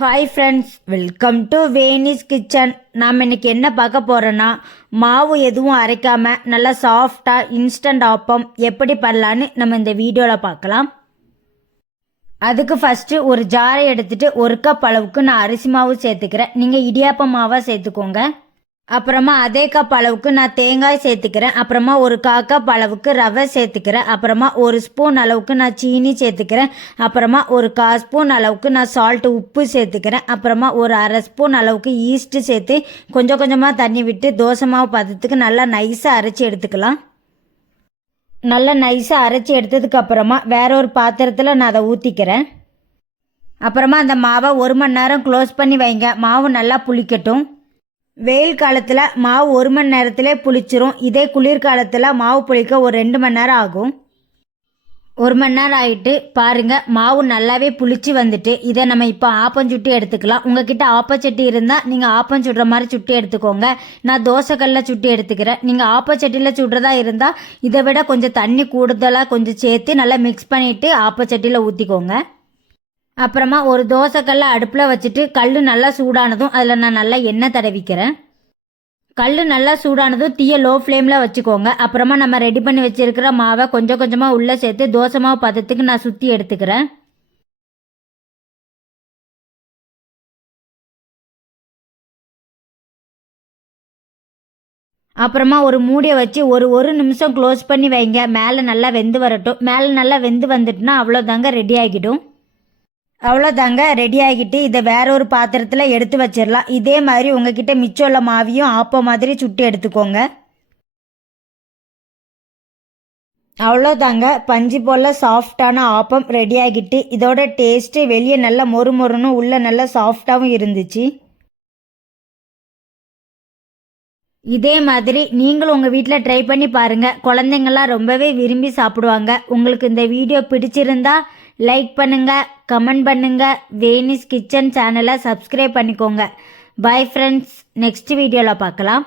Hi friends, welcome to Veni's kitchen. நாம் இன்றைக்கி என்ன பார்க்க போகிறோன்னா, மாவு எதுவும் அரைக்காமல் நல்லா சாஃப்டாக இன்ஸ்டன்ட் ஆப்பம் எப்படி பண்ணலான்னு நம்ம இந்த வீடியோவில் பார்க்கலாம். அதுக்கு ஃபஸ்ட்டு ஒரு ஜாரை எடுத்துகிட்டு 1 கப் அளவுக்கு நான் அரிசி மாவு சேர்த்துக்கிறேன். நீங்கள் இடியாப்ப மாவாக சேர்த்துக்கோங்க. அப்புறமா அதே கப் அளவுக்கு நான் தேங்காய் சேர்த்துக்கிறேன். அப்புறமா ஒரு 1/4 கப் அளவுக்கு ரவை சேர்த்துக்கிறேன். அப்புறமா 1 ஸ்பூன் அளவுக்கு நான் சீனி சேர்த்துக்கிறேன். அப்புறமா ஒரு 1/4 ஸ்பூன் அளவுக்கு நான் சால்ட்டு உப்பு சேர்த்துக்கிறேன். அப்புறமா ஒரு 1/2 ஸ்பூன் அளவுக்கு ஈஸ்ட்டு சேர்த்து கொஞ்சம் கொஞ்சமாக தண்ணி விட்டு தோசை மாவு பதத்துக்கு நல்லா நைஸாக அரைச்சி எடுத்துக்கலாம். நல்லா நைஸாக அரைச்சி எடுத்ததுக்கப்புறமா வேற ஒரு பாத்திரத்தில் நான் அதை ஊற்றிக்கிறேன். அப்புறமா அந்த மாவை 1 மணி நேரம் க்ளோஸ் பண்ணி வைங்க. மாவு நல்லா புளிக்கட்டும். வெயில் காலத்தில் மாவு 1 மணி நேரத்திலே புளிச்சிரும். இதே குளிர்காலத்தில் மாவு புளிக்க ஒரு 2 மணி நேரம் ஆகும். 1 மணி நேரம் ஆகிட்டு பாருங்கள், மாவு நல்லாவே புளிச்சு வந்துட்டு. இதை நம்ம இப்போ ஆப்பம் சுட்டி எடுத்துக்கலாம். உங்ககிட்ட ஆப்பச்சட்டி இருந்தால் நீங்கள் ஆப்பம் சுடுற மாதிரி சுட்டி எடுத்துக்கோங்க. நான் தோசைக்கல்லில் சுட்டி எடுத்துக்கிறேன். நீங்கள் ஆப்பச்சட்டியில் சுடுறதா இருந்தால் இதை விட கொஞ்சம் தண்ணி கூடுதலாக கொஞ்சம் சேர்த்து நல்லா மிக்ஸ் பண்ணிவிட்டு ஆப்பச்சட்டியில் ஊற்றிக்கோங்க. அப்புறமா ஒரு தோசைக்கல்லை அடுப்பில் வச்சுட்டு கல் நல்லா சூடானதும் அதில் நான் நல்லா எண்ணெய் தடவிக்கிறேன். கல் நல்லா சூடானதும் தீயை லோ ஃப்ளேமில் வச்சுக்கோங்க. அப்புறமா நம்ம ரெடி பண்ணி வச்சுருக்கிற மாவை கொஞ்சம் கொஞ்சமாக உள்ளே சேர்த்து தோசை மாவு பதத்துக்கு நான் சுற்றி எடுத்துக்கிறேன். அப்புறமா ஒரு மூடியை வச்சு ஒரு நிமிஷம் க்ளோஸ் பண்ணி வைங்க. மேலே நல்லா வெந்து வரட்டும். மேலே நல்லா வெந்து வந்துட்டுனா அவ்வளோதாங்க, ரெடி ஆகிடும். அவ்வளோதாங்க, ரெடி ஆகிட்டு இதை வேற ஒரு பாத்திரத்தில் எடுத்து வச்சிடலாம். இதே மாதிரி உங்ககிட்ட மிச்சம் உள்ள மாவையும் ஆப்பம் மாதிரி சுட்டு எடுத்துக்கோங்க. அவ்வளோதாங்க, பஞ்சு போல் சாஃப்டான ஆப்பம் ரெடி ஆகிட்டு. இதோட டேஸ்ட்டு வெளியே நல்லா மொறு மொறுன்னு உள்ளே நல்லா சாஃப்டாகவும் இருந்துச்சு. இதே மாதிரி நீங்களும் உங்கள் வீட்டில் ட்ரை பண்ணி பாருங்கள். குழந்தைங்கள்லாம் ரொம்பவே விரும்பி சாப்பிடுவாங்க. உங்களுக்கு இந்த வீடியோ பிடிச்சிருந்தா லைக் பண்ணுங்கள், கமெண்ட் பண்ணுங்கள். வேனிஸ் கிச்சன் சேனலை சப்ஸ்கிரைப் பண்ணிக்கோங்க. பை ஃப்ரெண்ட்ஸ், நெக்ஸ்ட் வீடியோவில் பார்க்கலாம்.